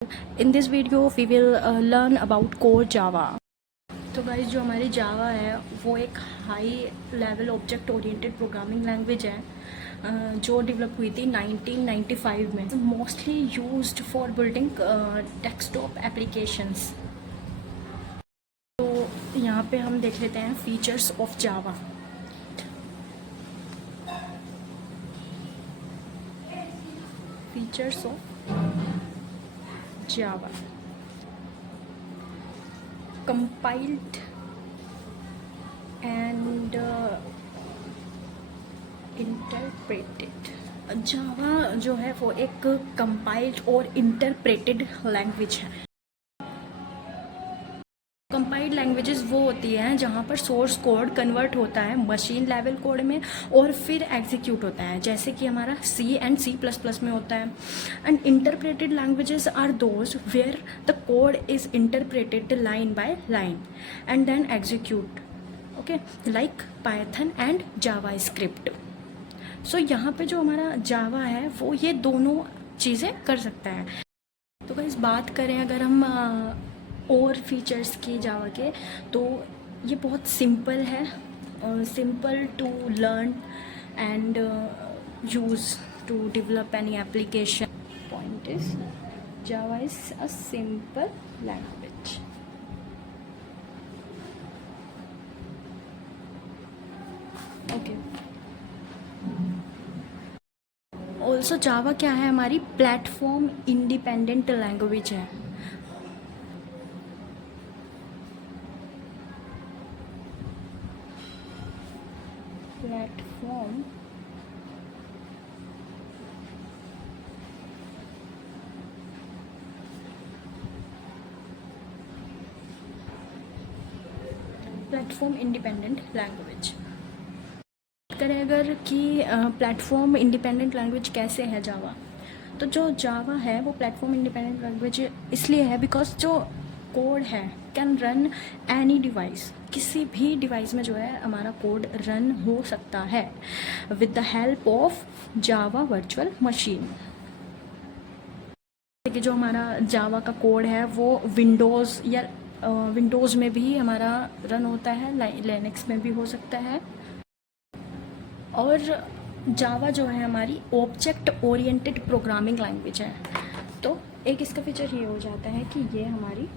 In this video we will learn about core Java। तो guys जो हमारी जावा है वो एक high level object oriented programming language है जो डेवलप हुई थी 1995 में। Mostly used for building desktop applications. तो यहाँ पे हम देख लेते हैं features of Java. Features of Java: compiled and interpreted। जावा जो है वो एक कंपाइल्ड और इंटरप्रेटेड लैंग्वेज है। कंपाइल्ड लैंग्वेजेस वो होती हैं जहाँ पर सोर्स कोड कन्वर्ट होता है मशीन लेवल कोड में और फिर एग्जीक्यूट होता है, जैसे कि हमारा C and C plus plus में होता है। And interpreted languages are those where the code is interpreted line by line and then execute, okay, like Python and JavaScript. So यहाँ पे जो हमारा जावा है वो ये दोनों चीज़ें कर सकता है। तो गाइस बात करें अगर हम और फीचर्स की जावा के, तो ये बहुत सिंपल है और simple to learn and use to develop any application. Point is Java is a simple language. Okay, also Java क्या है, हमारी प्लेटफॉर्म इंडिपेंडेंट लैंग्वेज है। Platform independent language. करें अगर कि प्लेटफॉर्म इंडिपेंडेंट लैंग्वेज कैसे है जावा, तो जो जावा है वो प्लेटफॉर्म इंडिपेंडेंट लैंग्वेज इसलिए है बिकॉज जो कोड है कैन रन एनी डिवाइस, किसी भी डिवाइस में जो है हमारा कोड रन हो सकता है with the help of Java virtual machine. कि जो हमारा जावा का कोड है वो विंडोज़ या विंडोज़ में भी हमारा रन होता है, लिनक्स में भी हो सकता है। और जावा जो है हमारी ऑब्जेक्ट ओरिएंटेड प्रोग्रामिंग लैंग्वेज है। तो एक इसका फीचर ये हो जाता है कि ये हमारी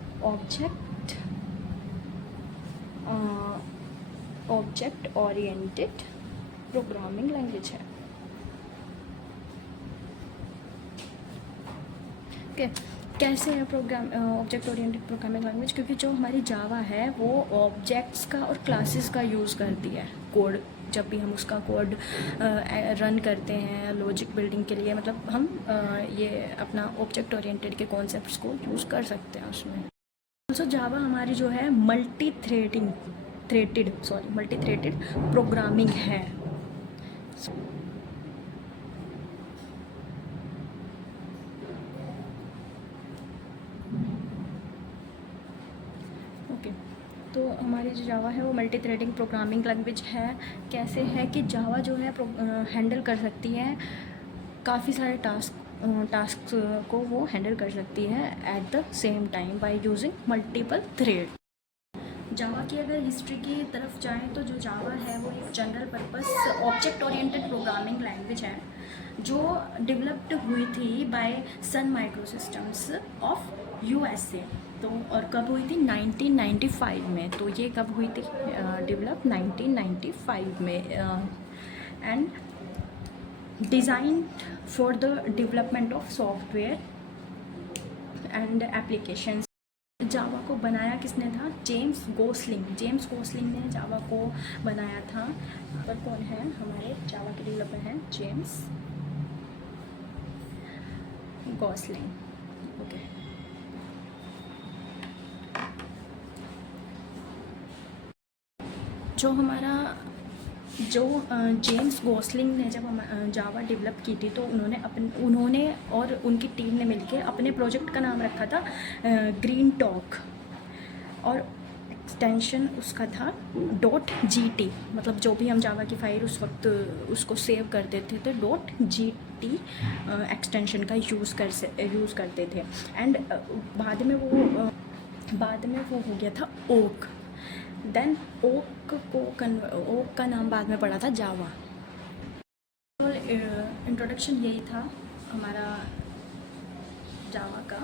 ऑब्जेक्ट ओरिएंटेड प्रोग्रामिंग लैंग्वेज है। ओके, कैसे है ऑब्जेक्ट ओरिएंटेड प्रोग्रामिंग लैंग्वेज, क्योंकि जो हमारी जावा है वो ऑब्जेक्ट्स का और क्लासेस का यूज़ करती है कोड। जब भी हम उसका कोड रन करते हैं लॉजिक बिल्डिंग के लिए, मतलब हम ये अपना ऑब्जेक्ट ओरिएंटेड के कॉन्सेप्ट्स को यूज़ कर सकते हैं उसमें। ऑल्सो जावा हमारी जो है मल्टी थ्रेटेड प्रोग्रामिंग है। ओके, तो हमारी जो जावा है वो मल्टी थ्रेडिंग प्रोग्रामिंग लैंग्वेज है। कैसे है कि जावा जो है हैंडल कर सकती है काफ़ी सारे टास्क को वो हैंडल कर सकती है at the same time by using multiple thread. Java की अगर हिस्ट्री की तरफ जाएं तो जो जावा है वो एक general purpose object oriented programming language है जो डेवलप्ड हुई थी by Sun Microsystems of USA. तो और कब हुई थी, 1995 में। तो ये कब हुई थी डेवलप, 1995 में। And design for the development of software and applications. Java को बनाया किसने था, जेम्स गोसलिंग ने जावा को बनाया था। पर कौन है हमारे जावा के डेवलपर हैं, जेम्स गोसलिंग। ओके, जो हमारा जेम्स गोसलिंग ने जब जावा डेवलप की थी तो उन्होंने और उनकी टीम ने मिलकर अपने प्रोजेक्ट का नाम रखा था ग्रीन टॉक। और एक्सटेंशन उसका था .gt, मतलब जो भी हम जावा की फाइल उस वक्त उसको सेव कर देते थे .gt एक्सटेंशन का यूज़ करते थे। एंड बाद में वो हो गया था ओक। देन ओक का नाम बाद में पड़ा था जावा। इंट्रोडक्शन यही था हमारा जावा का।